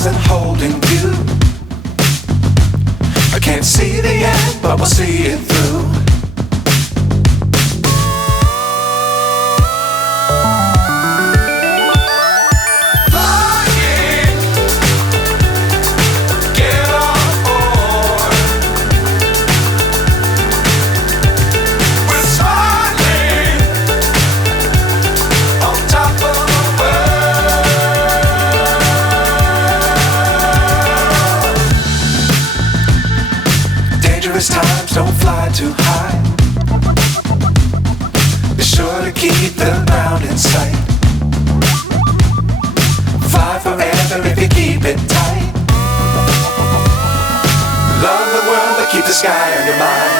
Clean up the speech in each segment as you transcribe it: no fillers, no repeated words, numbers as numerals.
stars and holding you. I can't see the end, but we'll see it through. Times don't fly too high. Be sure to keep the ground in sight. Fly forever if you keep it tight. Love the world but keep the sky on your mind.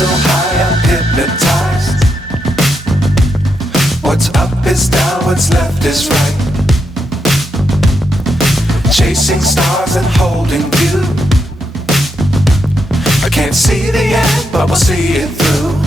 So high I'm hypnotized. What's up is down, what's left is right. Chasing stars and holding you. I can't see the end, but we'll see it through.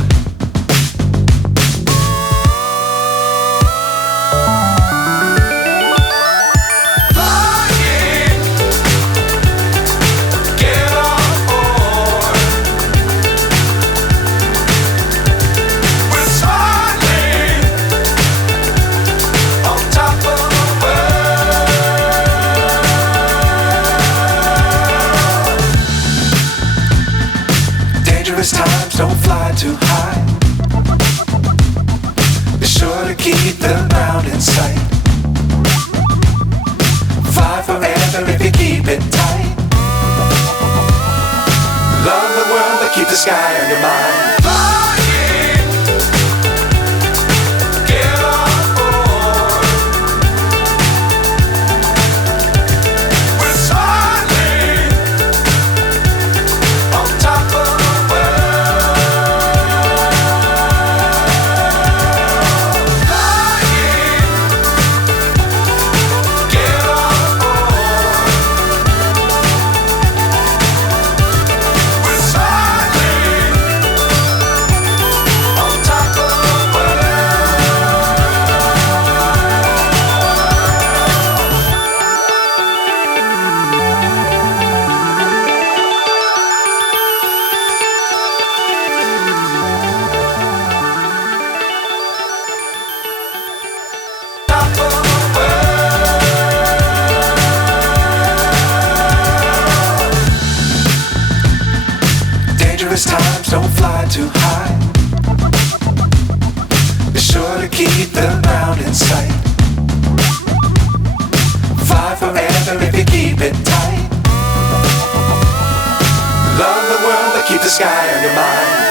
Times don't fly too high. Be sure to keep the ground in sight. Fly forever if you keep it tight. Love the world but keep the sky on your mind. Times don't fly too high. Be sure to keep the ground in sight. Fly forever if you keep it tight. Love the world but keep the sky on your mind.